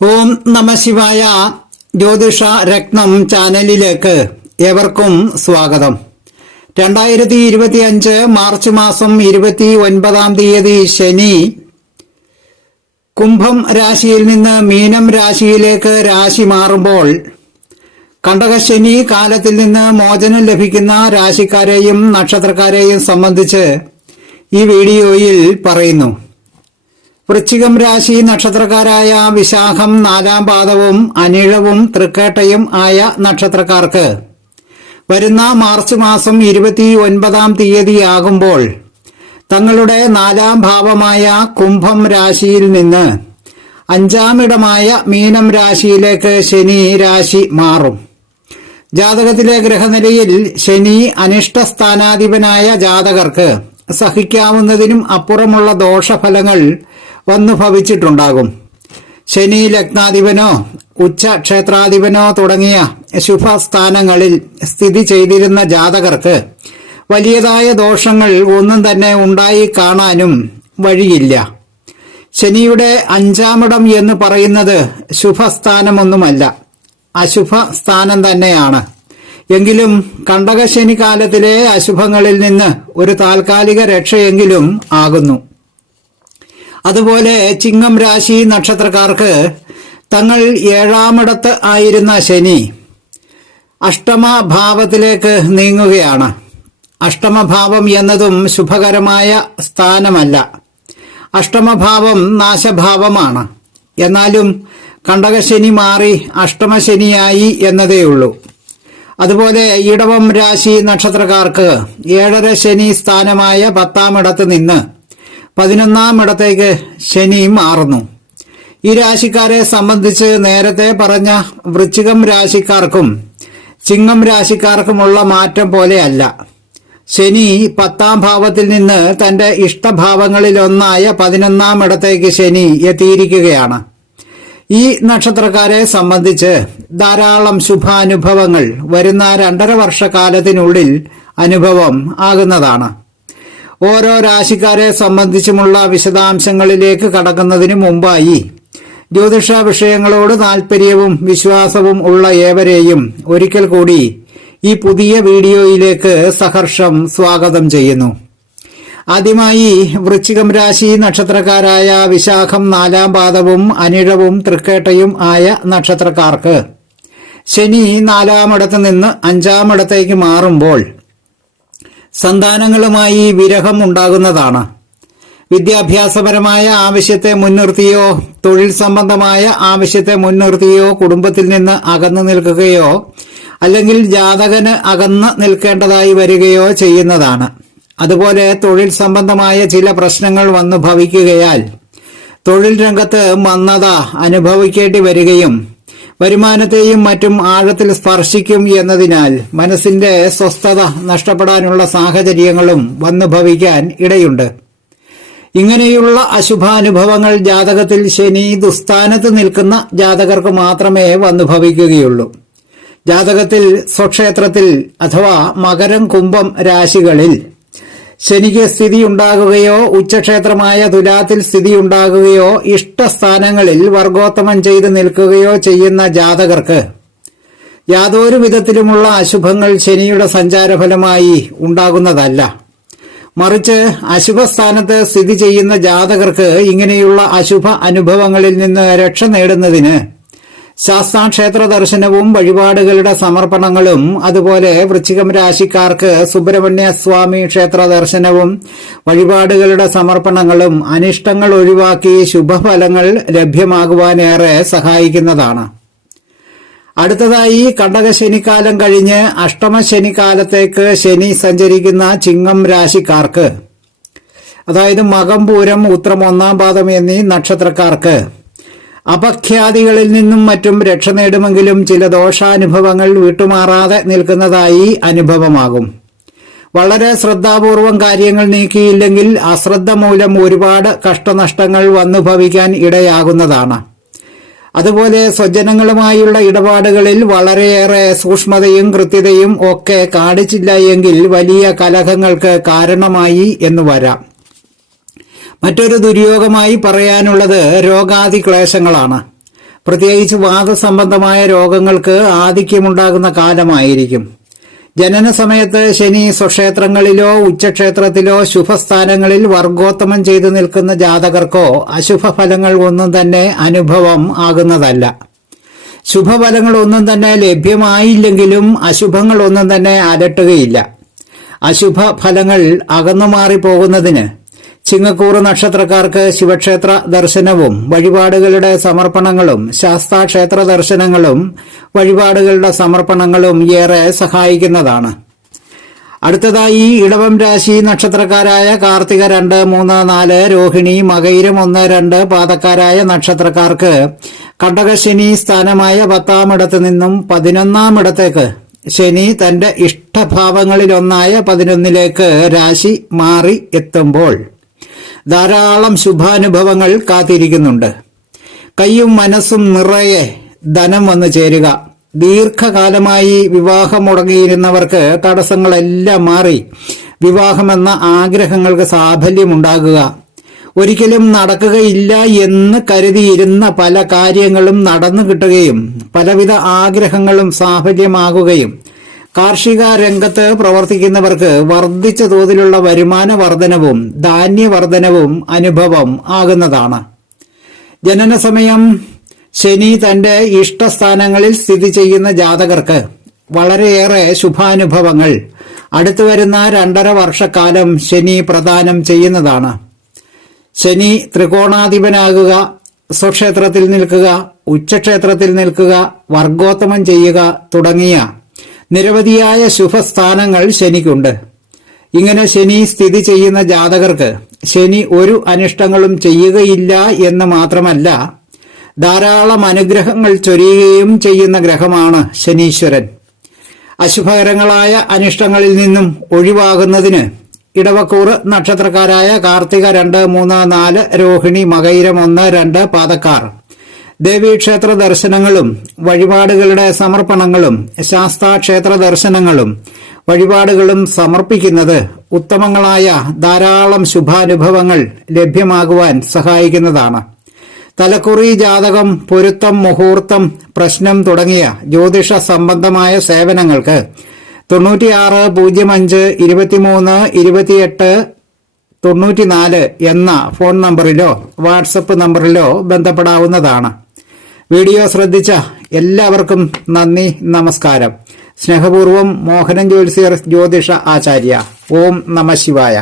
ഓം നമ ശിവായ. ജ്യോതിഷ രത്നം ചാനലിലേക്ക് ഏവർക്കും സ്വാഗതം. 2025 മാർച്ച് മാസം 29-ാം തീയതി ശനി കുംഭം രാശിയിൽ നിന്ന് മീനം രാശിയിലേക്ക് രാശി മാറുമ്പോൾ കണ്ടകശനി കാലത്തിൽ നിന്ന് മോചനം ലഭിക്കുന്ന രാശിക്കാരെയും നക്ഷത്രക്കാരെയും സംബന്ധിച്ച് ഈ വീഡിയോയിൽ പറയുന്നു. വൃശ്ചികം രാശി നക്ഷത്രക്കാരായ വിശാഖം 4-ാം പാദവും അനിഴവും തൃക്കേട്ടയും ആയ നക്ഷത്രക്കാർക്ക് വരുന്ന മാർച്ച് മാസം 29-ാം തീയതിയാകുമ്പോൾ തങ്ങളുടെ 4-ാം ഭാവമായ കുംഭം രാശിയിൽ നിന്ന് 5-ാം ഇടമായ മീനം രാശിയിലേക്ക് ശനി രാശി മാറും. ജാതകത്തിലെ ഗ്രഹനിലയിൽ ശനി അനിഷ്ടസ്ഥാനാധിപനായ ജാതകർക്ക് സഹിക്കാവുന്നതിനും അപ്പുറമുള്ള ദോഷഫലങ്ങൾ വന്നു ഭവിച്ചിട്ടുണ്ടാകും. ശനി ലഗ്നാധിപനോ ഉച്ച ക്ഷേത്രാധിപനോ തുടങ്ങിയ ശുഭസ്ഥാനങ്ങളിൽ സ്ഥിതി ചെയ്തിരുന്ന ജാതകർക്ക് വലിയതായ ദോഷങ്ങൾ ഒന്നും തന്നെ ഉണ്ടായി കാണാനും വഴിയില്ല. ശനിയുടെ 5-ാം ഇടം എന്ന് പറയുന്നത് ശുഭസ്ഥാനമൊന്നുമല്ല, അശുഭ സ്ഥാനം തന്നെയാണ്. എങ്കിലും കണ്ടകശനി കാലത്തിലെ അശുഭങ്ങളിൽ നിന്ന് ഒരു താൽക്കാലിക രക്ഷയെങ്കിലും ആകുന്നു. അതുപോലെ ചിങ്ങം രാശി നക്ഷത്രക്കാർക്ക് തങ്ങൾ 7-ാമിടത്ത് ആയിരുന്ന ശനി അഷ്ടമഭാവത്തിലേക്ക് നീങ്ങുകയാണ്. അഷ്ടമഭാവം എന്നതും ശുഭകരമായ സ്ഥാനമല്ല. അഷ്ടമഭാവം നാശഭാവമാണ്. എന്നാലും കണ്ടകശനി മാറി അഷ്ടമശനിയായി എന്നതേയുള്ളൂ. അതുപോലെ ഇടവം രാശി നക്ഷത്രക്കാർക്ക് 7-ര ശനി സ്ഥാനമായ 10-ാം ഇടത്ത് നിന്ന് 11-ാം ഇടത്തേക്ക് ശനി മാറുന്നു. ഈ രാശിക്കാരെ സംബന്ധിച്ച് നേരത്തെ പറഞ്ഞ വൃശ്ചികം രാശിക്കാർക്കും ചിങ്ങം രാശിക്കാർക്കുമുള്ള മാറ്റം പോലെയല്ല. ശനി 10-ാം ഭാവത്തിൽ നിന്ന് തന്റെ ഇഷ്ടഭാവങ്ങളിലൊന്നായ 11-ാം ഇടത്തേക്ക് ശനി എത്തിയിരിക്കുകയാണ്. ഈ നക്ഷത്രക്കാരെ സംബന്ധിച്ച് ധാരാളം ശുഭാനുഭവങ്ങൾ വരുന്ന 2.5 വർഷക്കാലത്തിനുള്ളിൽ അനുഭവം ആകുന്നതാണ്. ഓരോ രാശിക്കാരെ സംബന്ധിച്ചുമുള്ള വിശദാംശങ്ങളിലേക്ക് കടക്കുന്നതിന് മുമ്പായി ജ്യോതിഷ വിഷയങ്ങളോട് താൽപര്യവും വിശ്വാസവും ഉള്ള ഏവരെയും ഒരിക്കൽ കൂടി ഈ പുതിയ വീഡിയോയിലേക്ക് സഹർഷം സ്വാഗതം ചെയ്യുന്നു. ആദ്യമായി വൃശ്ചികം രാശി നക്ഷത്രക്കാരായ വിശാഖം 4-ാം പാദവും അനിഴവും തൃക്കേട്ടയും ആയ നക്ഷത്രക്കാർക്ക് ശനി 4-ാം ഇടത്ത് നിന്ന് 5-ാം ഇടത്തേക്ക് മാറുമ്പോൾ സന്താനങ്ങളുമായി വിരഹം ഉണ്ടാകുന്നതാണ്. വിദ്യാഭ്യാസപരമായ ആവശ്യത്തെ മുൻനിർത്തിയോ തൊഴിൽ സംബന്ധമായ ആവശ്യത്തെ മുൻനിർത്തിയോ കുടുംബത്തിൽ നിന്ന് അകന്നു നിൽക്കുകയോ അല്ലെങ്കിൽ ജാതകന് അകന്ന് നിൽക്കേണ്ടതായി വരികയോ ചെയ്യുന്നതാണ്. അതുപോലെ തൊഴിൽ സംബന്ധമായ ചില പ്രശ്നങ്ങൾ വന്നു ഭവിക്കുകയാൽ തൊഴിൽ രംഗത്ത് മന്ദത അനുഭവിക്കേണ്ടി വരികയും വരുമാനത്തെയും മറ്റും ആഴത്തിൽ സ്പർശിക്കും എന്നതിനാൽ മനസ്സിന്റെ സ്വസ്ഥത നഷ്ടപ്പെടാനുള്ള സാഹചര്യങ്ങളും വന്നു ഭവിക്കാൻ ഇടയുണ്ട്. ഇങ്ങനെയുള്ള അശുഭാനുഭവങ്ങൾ ജാതകത്തിൽ ശനി ദുസ്ഥാനത്ത് നിൽക്കുന്ന ജാതകർക്ക് മാത്രമേ വന്നു ഭവിക്കുകയുള്ളൂ. ജാതകത്തിൽ സ്വക്ഷേത്രത്തിൽ അഥവാ മകരം കുംഭം രാശികളിൽ ശനിക്ക് സ്ഥിതി ഉണ്ടാകുകയോ ഉച്ചക്ഷേത്രമായ തുലാത്തിൽ സ്ഥിതി ഉണ്ടാകുകയോ ഇഷ്ടസ്ഥാനങ്ങളിൽ വർഗോത്തമം ചെയ്ത് നിൽക്കുകയോ ചെയ്യുന്ന ജാതകർക്ക് യാതൊരു വിധത്തിലുമുള്ള അശുഭങ്ങൾ ശനിയുടെ സഞ്ചാരഫലമായി ഉണ്ടാകുന്നതല്ല. മറിച്ച് അശുഭസ്ഥാനത്ത് സ്ഥിതി ചെയ്യുന്ന ജാതകർക്ക് ഇങ്ങനെയുള്ള അശുഭ അനുഭവങ്ങളിൽ നിന്ന് രക്ഷ നേടുന്നതിന് ശാസ്താക്ഷേത്ര ദർശനവും വഴിപാടുകളുടെ സമർപ്പണങ്ങളും, അതുപോലെ വൃശ്ചികം രാശിക്കാർക്ക് സുബ്രഹ്മണ്യ സ്വാമി ക്ഷേത്ര ദർശനവും വഴിപാടുകളുടെ സമർപ്പണങ്ങളും അനിഷ്ടങ്ങൾ ഒഴിവാക്കി ശുഭഫലങ്ങൾ ലഭ്യമാകുവാനേറെ സഹായിക്കുന്നതാണ്. അടുത്തതായി കണ്ടകശനിക്കാലം കഴിഞ്ഞ് അഷ്ടമശനിക്കാലത്തേക്ക് ശനി സഞ്ചരിക്കുന്ന ചിങ്ങം രാശിക്കാർക്ക്, അതായത് മകം പൂരം ഉത്രം 1-ാം പാദം എന്നീ നക്ഷത്രക്കാർക്ക് അപഖ്യാതികളിൽ നിന്നും മറ്റും രക്ഷ നേടുമെങ്കിലും ചില ദോഷാനുഭവങ്ങൾ വിട്ടുമാറാതെ നിൽക്കുന്നതായി അനുഭവമാകും. വളരെ ശ്രദ്ധാപൂർവം കാര്യങ്ങൾ നീക്കിയില്ലെങ്കിൽ അശ്രദ്ധ മൂലം ഒരുപാട് കഷ്ടനഷ്ടങ്ങൾ വന്നു ഭവിക്കാൻ ഇടയാകുന്നതാണ്. അതുപോലെ സ്വജനങ്ങളുമായുള്ള ഇടപാടുകളിൽ വളരെയേറെ സൂക്ഷ്മതയും കൃത്യതയും ഒക്കെ കാണിച്ചില്ല എങ്കിൽ വലിയ കലഹങ്ങൾക്ക് കാരണമായി എന്ന് വരാം. മറ്റൊരു ദുര്യോഗമായി പറയാനുള്ളത് രോഗാദി ക്ലേശങ്ങളാണ്. പ്രത്യേകിച്ച് വാദസംബന്ധമായ രോഗങ്ങൾക്ക് ആധിക്യമുണ്ടാകുന്ന കാലമായിരിക്കും. ജനന സമയത്ത് ശനി സ്വക്ഷേത്രങ്ങളിലോ ഉച്ചക്ഷേത്രത്തിലോ ശുഭസ്ഥാനങ്ങളിൽ വർഗോത്തമം ചെയ്തു നിൽക്കുന്ന ജാതകർക്കോ അശുഭഫലങ്ങൾ ഒന്നും തന്നെ അനുഭവം ആകുന്നതല്ല. ശുഭഫലങ്ങളൊന്നും തന്നെ ലഭ്യമായില്ലെങ്കിലും അശുഭങ്ങളൊന്നും തന്നെ അലട്ടുകയില്ല. അശുഭ ഫലങ്ങൾ അകന്നുമാറി പോകുന്നതിന് ചിങ്ങക്കൂറ് നക്ഷത്രക്കാർക്ക് ശിവക്ഷേത്ര ദർശനവും വഴിപാടുകളുടെ സമർപ്പണങ്ങളും ശാസ്താക്ഷേത്ര ദർശനങ്ങളും വഴിപാടുകളുടെ സമർപ്പണങ്ങളും ഏറെ സഹായിക്കുന്നതാണ്. അടുത്തതായി ഇടവം രാശി നക്ഷത്രക്കാരായ കാർത്തിക 2, 3, 4, രോഹിണി, മകയിരം 1, 2 പാദക്കാരായ നക്ഷത്രക്കാർക്ക് കണ്ടകശനി സ്ഥാനമായ 10-ാം ഇടത്ത് നിന്നും 11-ാം ഇടത്തേക്ക് ശനി തന്റെ ഇഷ്ടഭാവങ്ങളിലൊന്നായ 11-ലേക്ക് രാശി മാറി എത്തുമ്പോൾ ധാരാളം ശുഭാനുഭവങ്ങൾ കാത്തിരിക്കുന്നുണ്ട്. കൈയും മനസ്സും നിറയെ ധനം വന്നു ചേരുക, ദീർഘകാലമായി വിവാഹം മുടങ്ങിയിരുന്നവർക്ക് തടസ്സങ്ങളെല്ലാം മാറി വിവാഹമെന്ന ആഗ്രഹങ്ങൾക്ക് സാഫല്യമുണ്ടാകുക, ഒരിക്കലും നടക്കുകയില്ല എന്ന് കരുതിയിരുന്ന പല കാര്യങ്ങളും നടന്നു കിട്ടുകയും പലവിധ ആഗ്രഹങ്ങളും സാഫല്യമാകുകയും കാർഷിക രംഗത്ത് പ്രവർത്തിക്കുന്നവർക്ക് വർദ്ധിച്ച തോതിലുള്ള വരുമാന വർധനവും ധാന്യവർധനവും അനുഭവം ആകുന്നതാണ്. ജനന സമയം ശനി തന്റെ ഇഷ്ടസ്ഥാനങ്ങളിൽ സ്ഥിതി ചെയ്യുന്ന ജാതകർക്ക് വളരെയേറെ ശുഭാനുഭവങ്ങൾ അടുത്തു വരുന്ന 2.5 വർഷക്കാലം ശനി പ്രദാനം ചെയ്യുന്നതാണ്. ശനി ത്രികോണാധിപനാകുക, സ്വക്ഷേത്രത്തിൽ നിൽക്കുക, ഉച്ചക്ഷേത്രത്തിൽ നിൽക്കുക, വർഗോത്തമം ചെയ്യുക തുടങ്ങിയ നിരവധിയായ ശുഭസ്ഥാനങ്ങൾ ശനിക്കുണ്ട്. ഇങ്ങനെ ശനി സ്ഥിതി ചെയ്യുന്ന ജാതകർക്ക് ശനി ഒരു അനിഷ്ടങ്ങളും ചെയ്യുകയില്ല എന്ന് മാത്രമല്ല, ധാരാളം അനുഗ്രഹങ്ങൾ ചൊരിയുകയും ചെയ്യുന്ന ഗ്രഹമാണ് ശനീശ്വരൻ. അശുഭകരങ്ങളായ അനിഷ്ടങ്ങളിൽ നിന്നും ഒഴിവാകുന്നതിന് ഇടവക്കൂറ് നക്ഷത്രക്കാരായ കാർത്തിക 2, 3, 4, രോഹിണി, മകയിരം 1, 2 പാദക്കാർ ദേവീക്ഷേത്ര ദർശനങ്ങളും വഴിപാടുകളുടെ സമർപ്പണങ്ങളും ശാസ്താക്ഷേത്ര ദർശനങ്ങളും വഴിപാടുകളും സമർപ്പിക്കുന്നത് ഉത്തമങ്ങളായ ധാരാളം ശുഭാനുഭവങ്ങൾ ലഭ്യമാകുവാൻ സഹായിക്കുന്നതാണ്. തലക്കുറി, ജാതകം, പൊരുത്തം, മുഹൂർത്തം, പ്രശ്നം തുടങ്ങിയ ജ്യോതിഷ സംബന്ധമായ സേവനങ്ങൾക്ക് 9605 23 28 94 എന്ന ഫോൺ നമ്പറിലോ വാട്സപ്പ് നമ്പറിലോ ബന്ധപ്പെടാവുന്നതാണ്. വീഡിയോ ശ്രദ്ധിച്ച എല്ലാവർക്കും നന്ദി, നമസ്കാരം. സ്നേഹപൂർവം മോഹനൻ ജ്യോത്സ്യർ, ജ്യോതിഷ ആചാര്യ. ഓം നമഃ ശിവായ.